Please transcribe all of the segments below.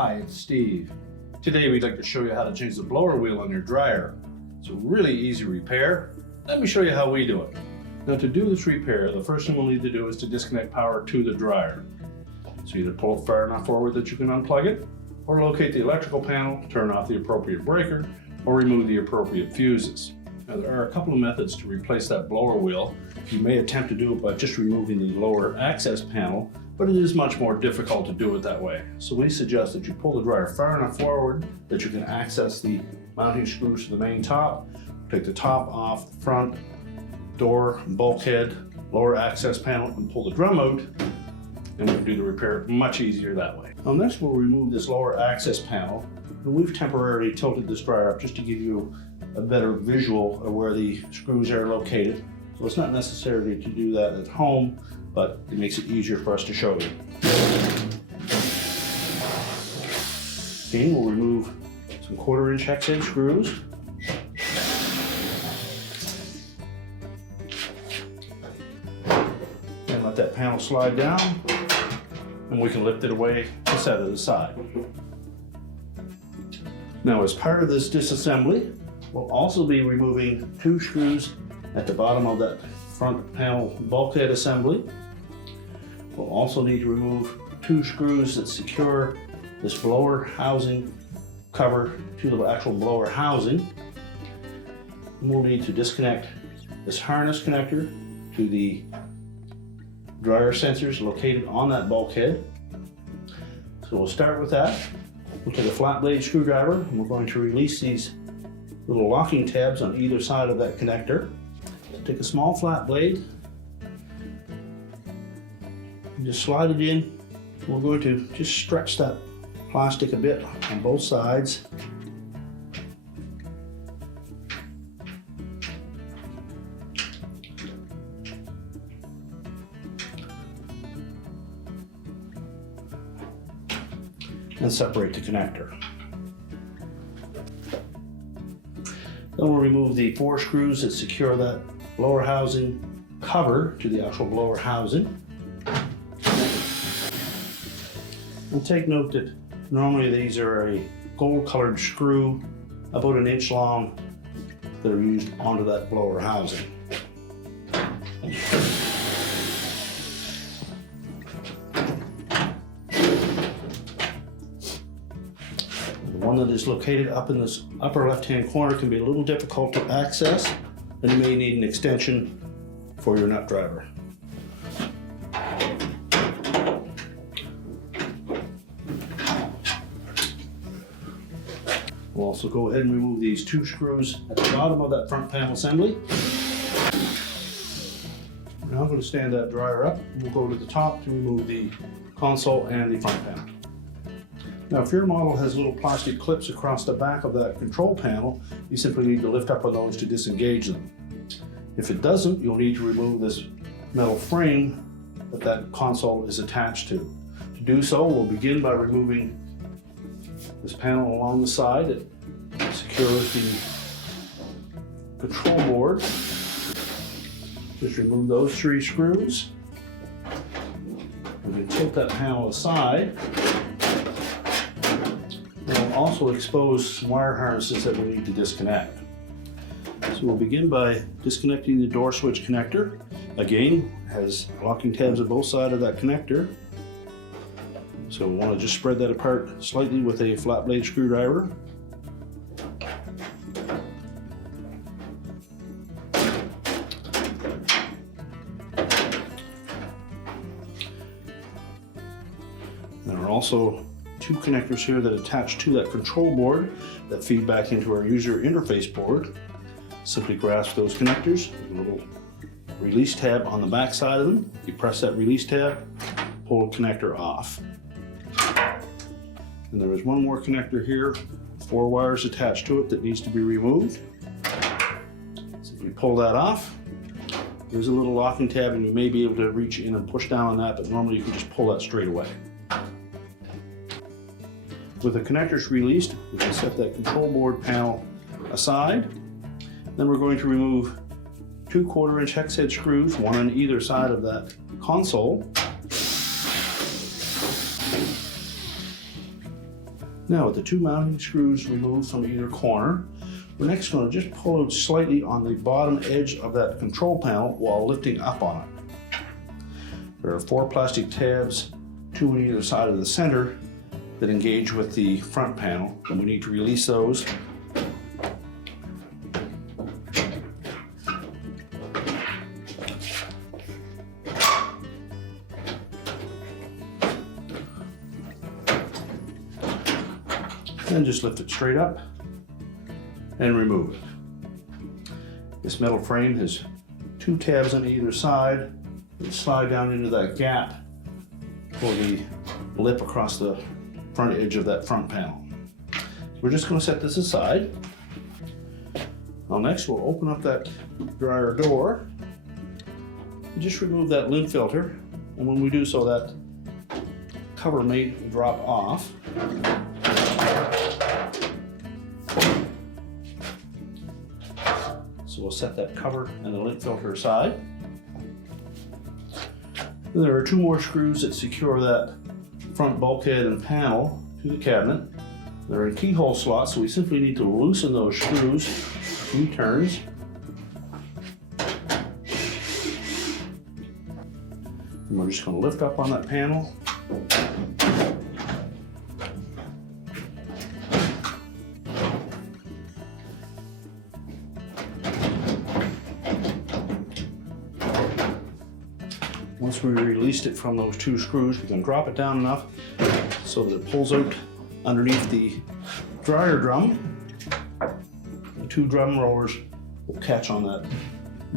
Hi, it's Steve. Today we'd like to show you how to change the blower wheel on your dryer. It's a really easy repair. Let me show you how we do it. Now to do this repair, the first thing we'll need to do is to disconnect power to the dryer. So either pull it far enough forward that you can unplug it, or locate the electrical panel, turn off the appropriate breaker, or remove the appropriate fuses. Now there are a couple of methods to replace that blower wheel. You may attempt to do it by just removing the lower access panel, but it is much more difficult to do it that way. So we suggest that you pull the dryer far enough forward that you can access the mounting screws to the main top, take the top off the front, door, bulkhead, lower access panel, and pull the drum out, and we can do the repair much easier that way. Now next we'll remove this lower access panel, and we've temporarily tilted this dryer up just to give you a better visual of where the screws are located. So it's not necessary to do that at home, but it makes it easier for us to show you. Again, we'll remove some 1/4-inch hex head screws. And let that panel slide down, and we can lift it away and set it aside. Now, as part of this disassembly, we'll also be removing 2 screws at the bottom of that front panel bulkhead assembly. We'll also need to remove 2 screws that secure this blower housing cover to the actual blower housing. And we'll need to disconnect this harness connector to the dryer sensors located on that bulkhead. So we'll start with that. We'll take a flat blade screwdriver, and we're going to release these little locking tabs on either side of that connector. Take a small flat blade and just slide it in. We're going to just stretch that plastic a bit on both sides. And separate the connector. Then we'll remove the 4 screws that secure that blower housing cover to the actual blower housing. And take note that normally these are a gold colored screw about 1 inch long that are used onto that blower housing. The one that is located up in this upper left-hand corner can be a little difficult to access, and you may need an extension for your nut driver. We'll also go ahead and remove these 2 screws at the bottom of that front panel assembly. Now I'm going to stand that dryer up, and we'll go to the top to remove the console and the front panel. Now, if your model has little plastic clips across the back of that control panel, you simply need to lift up on those to disengage them. If it doesn't, you'll need to remove this metal frame that console is attached to. To do so, we'll begin by removing this panel along the side that secures the control board. Just remove those 3 screws. We can tilt that panel aside. We'll also expose some wire harnesses that we need to disconnect. So we'll begin by disconnecting the door switch connector. Again, it has locking tabs on both sides of that connector. So we want to just spread that apart slightly with a flat blade screwdriver. There are also 2 connectors here that attach to that control board that feed back into our user interface board. Simply grasp those connectors. There's a little release tab on the back side of them. You press that release tab, pull the connector off. And there is 1 more connector here, 4 wires attached to it that needs to be removed. So if you pull that off, there's a little locking tab, and you may be able to reach in and push down on that, but normally you can just pull that straight away. With the connectors released, we can set that control board panel aside. Then we're going to remove 2 1/4-inch hex head screws, 1 on either side of that console. Now with the two mounting screws removed from either corner, we're next going to just pull out slightly on the bottom edge of that control panel while lifting up on it. There are 4 plastic tabs, 2 on either side of the center, that engage with the front panel, and we need to release those. And just lift it straight up and remove it. This metal frame has 2 tabs on either side that slide down into that gap for the lip across the front edge of that front panel. We're just going to set this aside. Now next we'll open up that dryer door and just remove that lint filter, and when we do so that cover may drop off. So we'll set that cover and the lint filter aside. There are 2 more screws that secure that front bulkhead and panel to the cabinet. They're in keyhole slots, so we simply need to loosen those screws a few turns. And we're just going to lift up on that panel. Once we released it from those 2 screws, we can drop it down enough so that it pulls out underneath the dryer drum. The 2 drum rollers will catch on that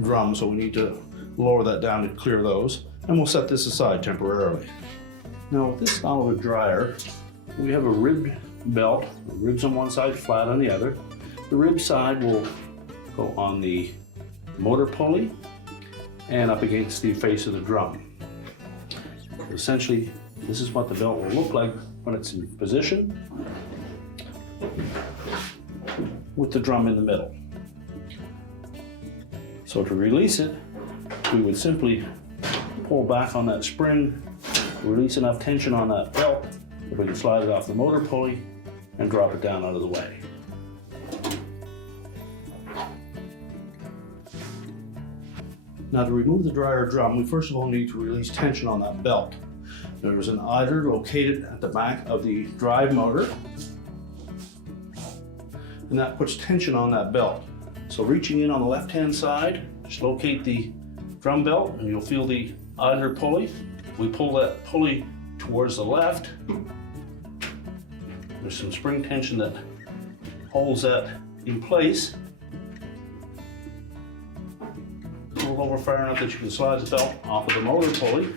drum, so we need to lower that down to clear those. And we'll set this aside temporarily. Now with this style of a dryer, we have a ribbed belt, ribs on one side, flat on the other. The rib side will go on the motor pulley and up against the face of the drum. Essentially, this is what the belt will look like when it's in position, with the drum in the middle. So to release it, we would simply pull back on that spring, release enough tension on that belt that we can slide it off the motor pulley and drop it down out of the way. Now to remove the dryer drum, we first of all need to release tension on that belt. There is an idler located at the back of the drive motor, and that puts tension on that belt. So reaching in on the left-hand side, just locate the drum belt and you'll feel the idler pulley. We pull that pulley towards the left. There's some spring tension that holds that in place. Pull over far enough that you can slide the belt off of the motor pulley.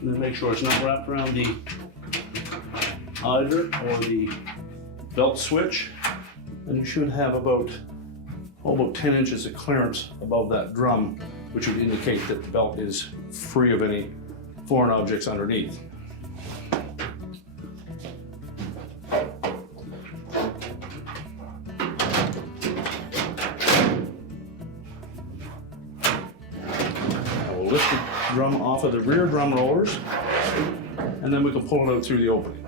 And then make sure it's not wrapped around the idler or the belt switch. And you should have about 10 inches of clearance above that drum, which would indicate that the belt is free of any foreign objects underneath. Lift the drum off of the rear drum rollers, and then we can pull it out through the opening.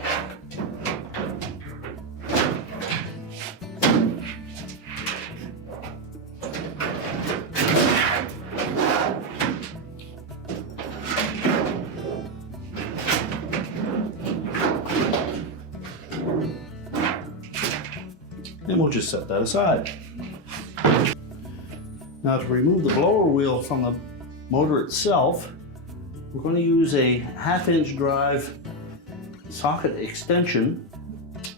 And we'll just set that aside. Now to remove the blower wheel from the motor itself, we're going to use a 1/2 inch drive socket extension.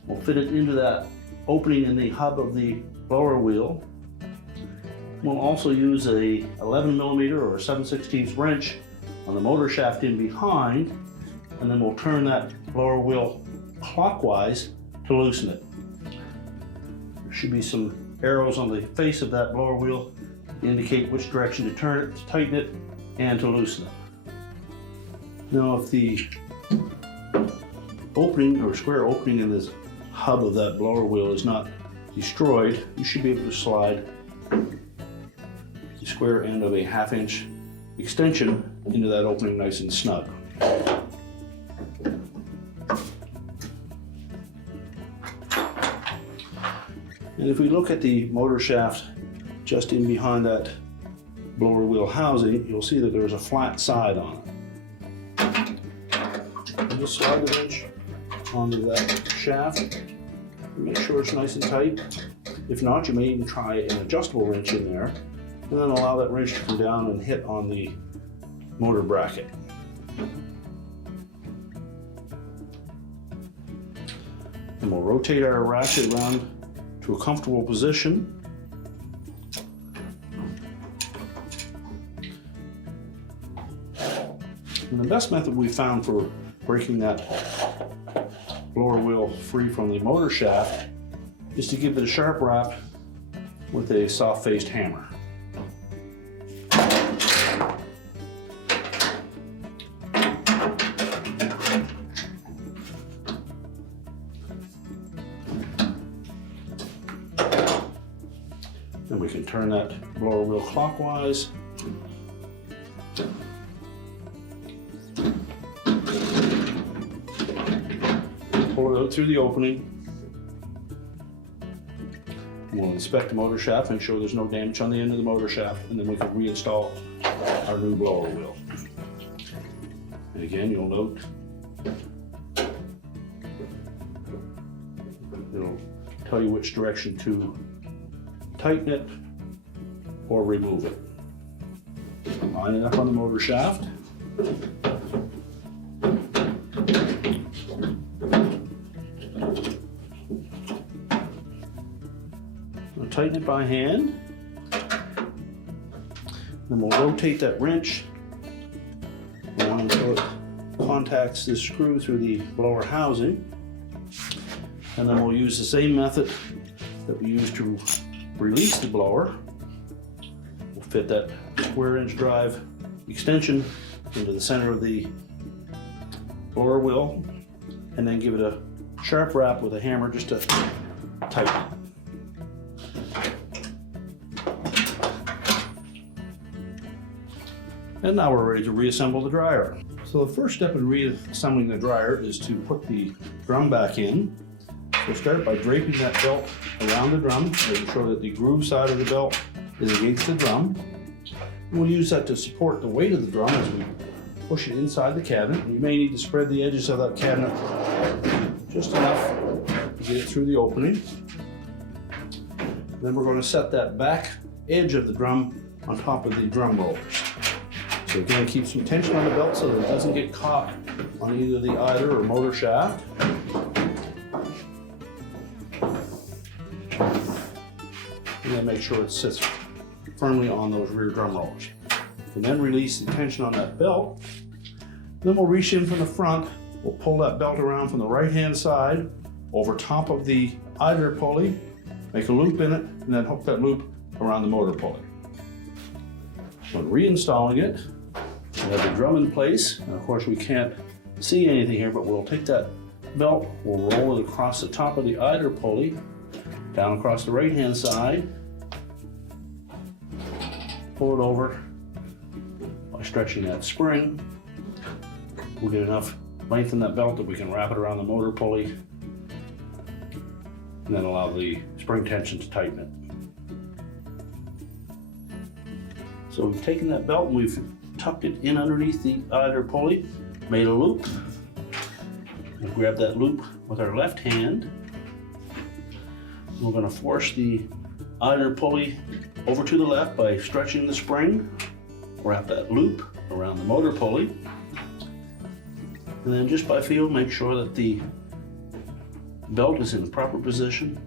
We'll fit it into that opening in the hub of the blower wheel. We'll also use a 11mm or 7/16 wrench on the motor shaft in behind, and then we'll turn that blower wheel clockwise to loosen it. There should be some arrows on the face of that blower wheel to indicate which direction to turn it, to tighten it, and to loosen it. Now if the opening or square opening in this hub of that blower wheel is not destroyed, you should be able to slide the square end of a 1/2 inch extension into that opening nice and snug. And if we look at the motor shaft just in behind that blower wheel housing, you'll see that there's a flat side on it. And just slide the wrench onto that shaft. Make sure it's nice and tight. If not, you may even try an adjustable wrench in there, and then allow that wrench to come down and hit on the motor bracket. And we'll rotate our ratchet around to a comfortable position. And the best method we found for breaking that blower wheel free from the motor shaft is to give it a sharp rap with a soft-faced hammer. Then we can turn that blower wheel clockwise. Pull it out through the opening. We'll inspect the motor shaft, make sure there's no damage on the end of the motor shaft, and then we can reinstall our new blower wheel. And again, you'll note it'll tell you which direction to tighten it or remove it. Line it up on the motor shaft. Tighten it by hand. Then we'll rotate that wrench until it contacts this screw through the blower housing. And then we'll use the same method that we used to release the blower. We'll fit that square inch drive extension into the center of the blower wheel, and then give it a sharp rap with a hammer just to tighten it. And now we're ready to reassemble the dryer. So the first step in reassembling the dryer is to put the drum back in. So start by draping that belt around the drum, making sure that the groove side of the belt is against the drum. We'll use that to support the weight of the drum as we push it inside the cabinet. You may need to spread the edges of that cabinet just enough to get it through the opening. Then we're going to set that back edge of the drum on top of the drum rollers. So again, keep some tension on the belt so that it doesn't get caught on either the idler or motor shaft. And then make sure it sits firmly on those rear drum rollers. And then release the tension on that belt. Then we'll reach in from the front. We'll pull that belt around from the right-hand side over top of the idler pulley, make a loop in it, and then hook that loop around the motor pulley. When reinstalling it, we have the drum in place, and of course we can't see anything here, but we'll take that belt, we'll roll it across the top of the idler pulley, down across the right-hand side, pull it over by stretching that spring. We'll get enough length in that belt that we can wrap it around the motor pulley, and then allow the spring tension to tighten it. So we've taken that belt and we've tucked it in underneath the idler pulley, made a loop. We'll grab that loop with our left hand. We're going to force the idler pulley over to the left by stretching the spring. Wrap that loop around the motor pulley. And then just by feel, make sure that the belt is in the proper position.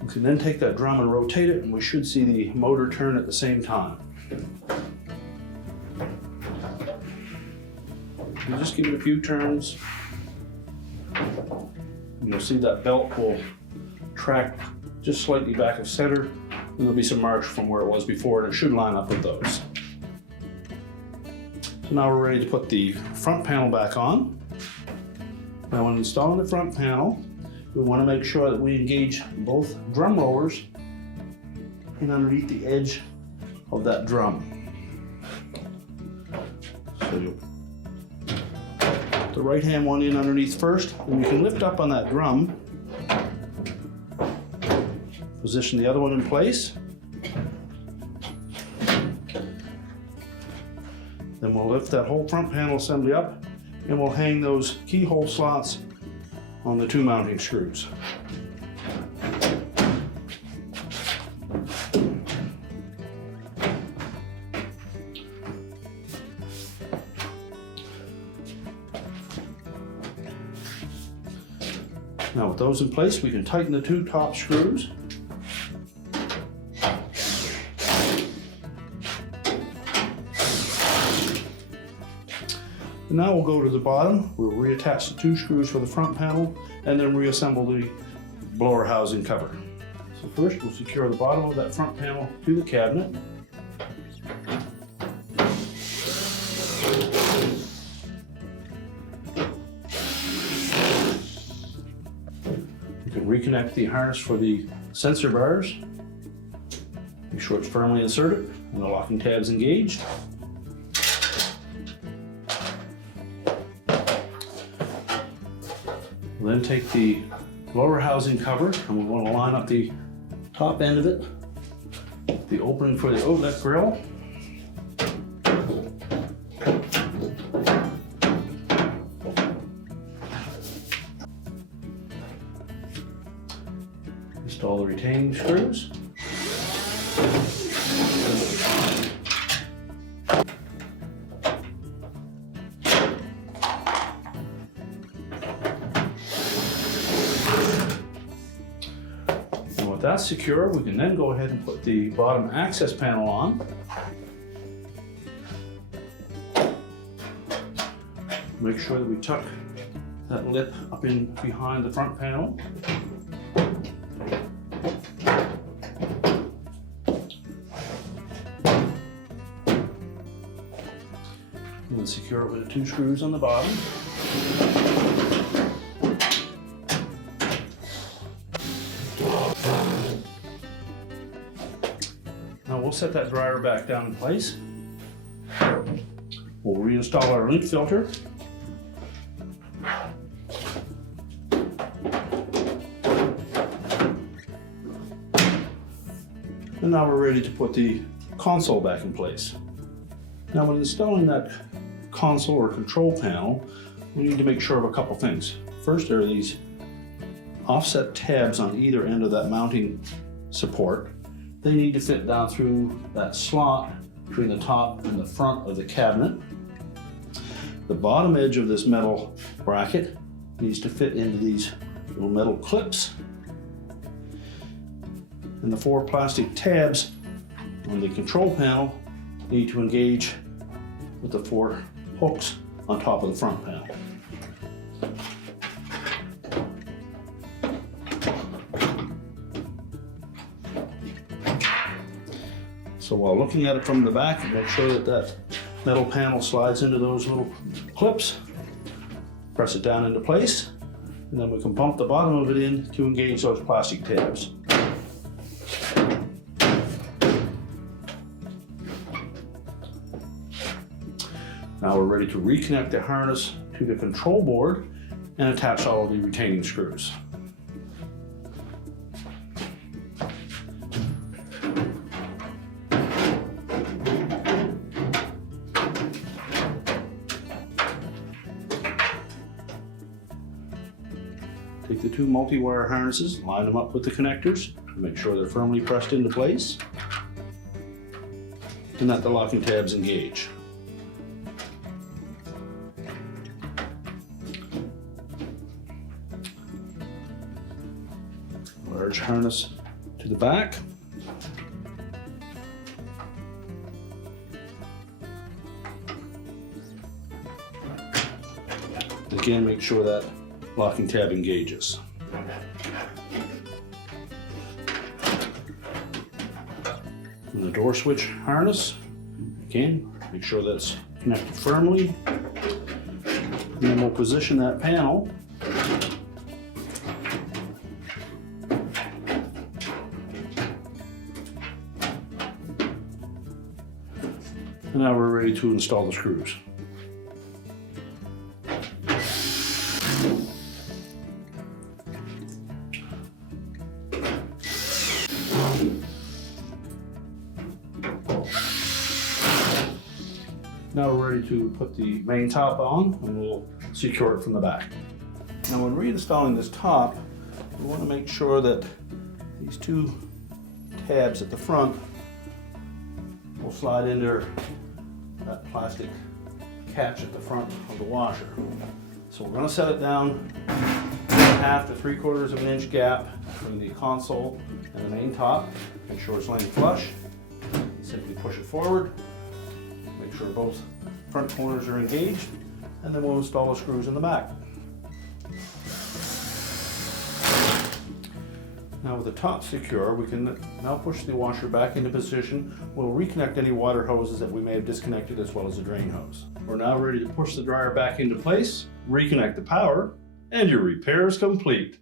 We can then take that drum and rotate it, and we should see the motor turn at the same time. You just give it a few turns. You'll see that belt will track just slightly back of center, and there'll be some marks from where it was before, and it should line up with those. So now we're ready to put the front panel back on. Now when installing the front panel, we want to make sure that we engage both drum rollers in underneath the edge of that drum. So you'll put the right hand one in underneath first, and you can lift up on that drum, position the other one in place. Then we'll lift that whole front panel assembly up, and we'll hang those keyhole slots on the 2 mounting screws. Now with those in place, we can tighten the 2 top screws. And now we'll go to the bottom. We'll reattach the 2 screws for the front panel and then reassemble the blower housing cover. So first we'll secure the bottom of that front panel to the cabinet. We can reconnect the harness for the sensor bars. Make sure it's firmly inserted and the locking tab's engaged. We'll then take the blower housing cover and we want to line up the top end of it, the opening for the outlet grill. Install the retaining screws. And with that secure, we can then go ahead and put the bottom access panel on. Make sure that we tuck that lip up in behind the front panel. And then secure it with the 2 screws on the bottom. Now we'll set that dryer back down in place. We'll reinstall our link filter. And now we're ready to put the console back in place. Now when installing that console or control panel, we need to make sure of a couple things. First, there are these offset tabs on either end of that mounting support. They need to fit down through that slot between the top and the front of the cabinet. The bottom edge of this metal bracket needs to fit into these little metal clips. And the 4 plastic tabs on the control panel need to engage with the 4 hooks on top of the front panel. So while looking at it from the back, make sure that that metal panel slides into those little clips. Press it down into place, and then we can pump the bottom of it in to engage those plastic tabs. Now we're ready to reconnect the harness to the control board and attach all of the retaining screws. Take the 2 multi-wire harnesses, line them up with the connectors to make sure they're firmly pressed into place and that the locking tabs engage. Large harness to the back. Again, make sure that locking tab engages. And the door switch harness, again, make sure that's connected firmly. And then we'll position that panel And now we're ready to install the screws. Now we're ready to put the main top on, and we'll secure it from the back. Now when reinstalling this top, we want to make sure that these two tabs at the front will slide into that plastic catch at the front of the washer. So we're going to set it down 1/2 to 3/4 of an inch gap between the console and the main top. Make sure it's laying flush. Simply push it forward. Make sure both front corners are engaged, and then we'll install the screws in the back. Now with the top secure, we can now push the washer back into position. We'll reconnect any water hoses that we may have disconnected, as well as the drain hose. We're now ready to push the dryer back into place, reconnect the power, and your repair is complete.